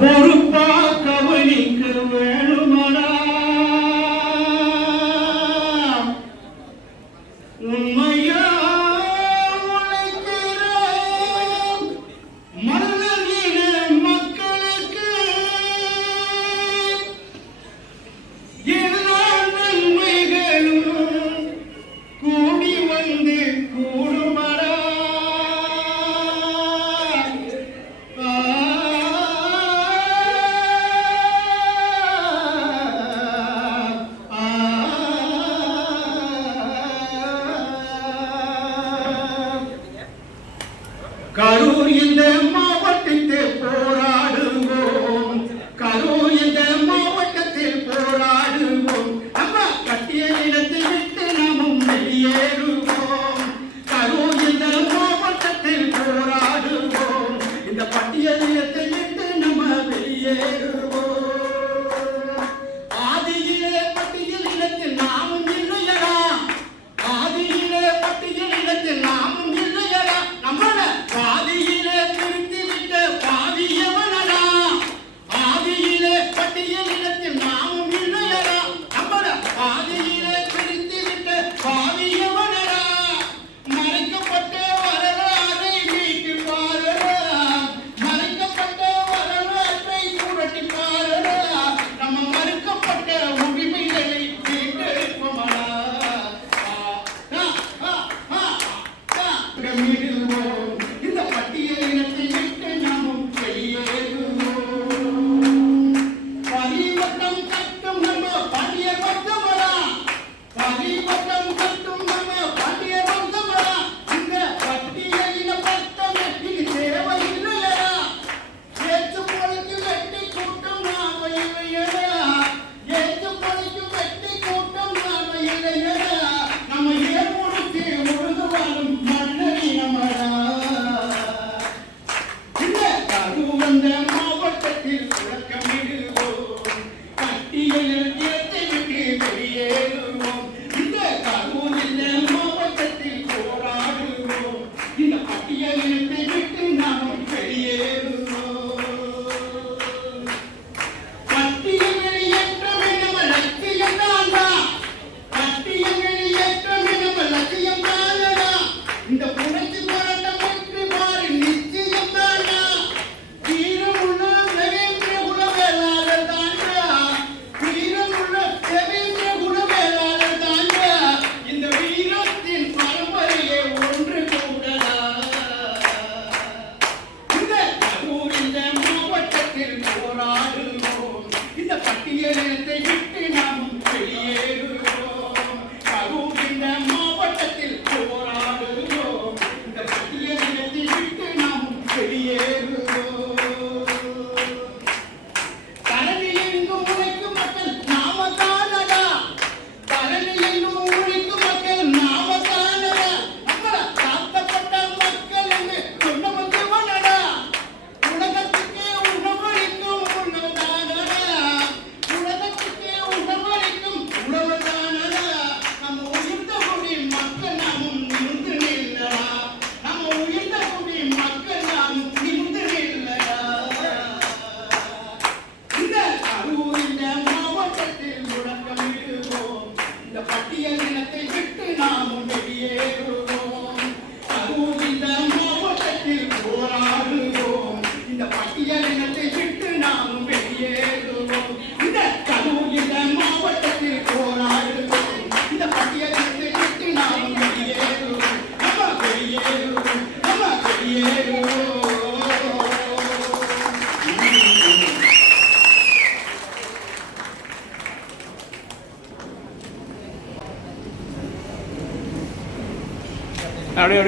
பொறுப்பா கவனிக்க வேணுமடா உண்மையா உழைக்கிற மன்னர் இன மக்களுக்கு எல்லா நன்மைகளும் கூடி வந்து கூடுமடா. கரூர் இந்த மாவட்டத்தில் போராடுவோம், கரூர் இந்த மாவட்டத்தில் போராடுவோம், நம்ம கட்டிய இடத்தை விட்டு நாமும் வெளியேறுவோம். கரூர் இந்த மாவட்டத்தில் போராடுவோம், இந்த பட்டியலிடத்தை விட்டு நம்ம வெளியேறுவோம். ஆதியிலே பட்டியலிடத்தில் நாமும் இல்லையடா, ஆதியிலே பட்டியலிடத்தில் நாமும் இல்லையடா, நம்மள பாதியிலே திருத்திவிட்ட பாதியவனடா. ஆதியிலே பட்டியலிடத்தில் நாமும் இல்லையடா, நம்மள பாதியிலே திருத்திவிட்ட பாதியவனடா. மறைக்கப்பட்ட வரலாறை மீட்டு பாருடா, மறைக்கப்பட்ட வரலாற்றை புரட்டி பாருடா, நம்ம மறுக்கப்பட்ட உரிமைகளை மீட்டெடுப்போமடா. இந்த பட்டியலினத்தை விட்டு நாமும் வெளியேறுவோம். பரிவட்டம் கட்டும் நம்ம பாண்டிய வர்க்கமடா, பரிவட்டம் கட்டும் நம்ம பாண்டிய வர்க்கமடா. இந்த பட்டியலின பட்டமே இது தேவையில்லையடா, ஏற்று பொழைக்கு வெட்டி கூட்டம் நாம இல்லையடா, ஏற்று பொழைக்கு வெட்டி கூட்டம் நாம இல்லையடா. நம்ம ஏற்படுத்தி உழுது வாழும் மன்னரி நம்மடா. இந்த கருவந்த மாவட்டத்தில் புழக்கமிடுவோம், பட்டியலில் இடத்தை விட்டு வெளியேறுவோம். இந்த கரூர் இந்த மாவட்டத்தில் போராடுவோம், இந்த பட்டியலினத்தை விட்டு நாம் வெளியேறுவோம். பட்டியல் வெளியேற்றமே நம்ம லட்சியம் தான்டா, பட்டியல் வெளியேற்றமே நம்ம லட்சியம் தானடா. இந்த புரட்சி போராட்டம் வெற்றி பாரு நிச்சயம் தான்டா. வீரமுள்ள தேவேந்திர குலவேளாளர் தான்டா, வீரமுள்ள தேவேந்திர குலவேளாளர் தான்டா. இந்த வீரத்தின் பரம்பரையை ஒன்று கூடடா. இந்த கரூர் இந்த மாவட்டத்தில் போராடுவோம், இந்த பட்டியலினத்தை விட்டு நாம் வெளியேறுவோம். கரூர் இந்த மாவட்டத்தில் போராடுவோம், இந்த பட்டியலினத்தை விட்டு நாம் வெளியேறுவோம். தரணி எங்கும் உழைக்கும் மக்கள் நாம தானடா, தரணி எங்கும் உழைக்கும் மக்கள் நாம தானடா. நம்மள தாழ்த்தப்பட்ட மக்கள் என்று சொன்னவன் சிவனடா, உலகத்துக்கே உணவளிக்கும் உணவுதானடா, உலகத்துக்கே உணவளிக்கும் உணவுதானடா. நம்ம உயிர்த்த குடி மக்கள் நாமும் நிமிர்ந்து நில்லடா, நம்ம உயிர்த்த குடி மக்கள் நாமும் நிமிர்ந்து நில்லடா. இந்த கரூர் இந்த மாவட்டத்தில் முழக்கமிடுவோம், இந்த பட்டியலினத்தை விட்டு நாமும் வெளியேறுவோம். கரூர் இந்த மாவட்டத்தில் போராடுவோம், இந்த பட்டியலினத்தை விட்டு நாமும் வெளியேறுவோம். இந்த கரூர் இந்த மாவட்டத்தில் போராடுவோம், இந்த பட்டியலினத்தை விட்டு நாமும் வெளியேறுவோம். நம்ம வெளியேறுவோம், நம்ம வெளியேறுவோம். அப்படியே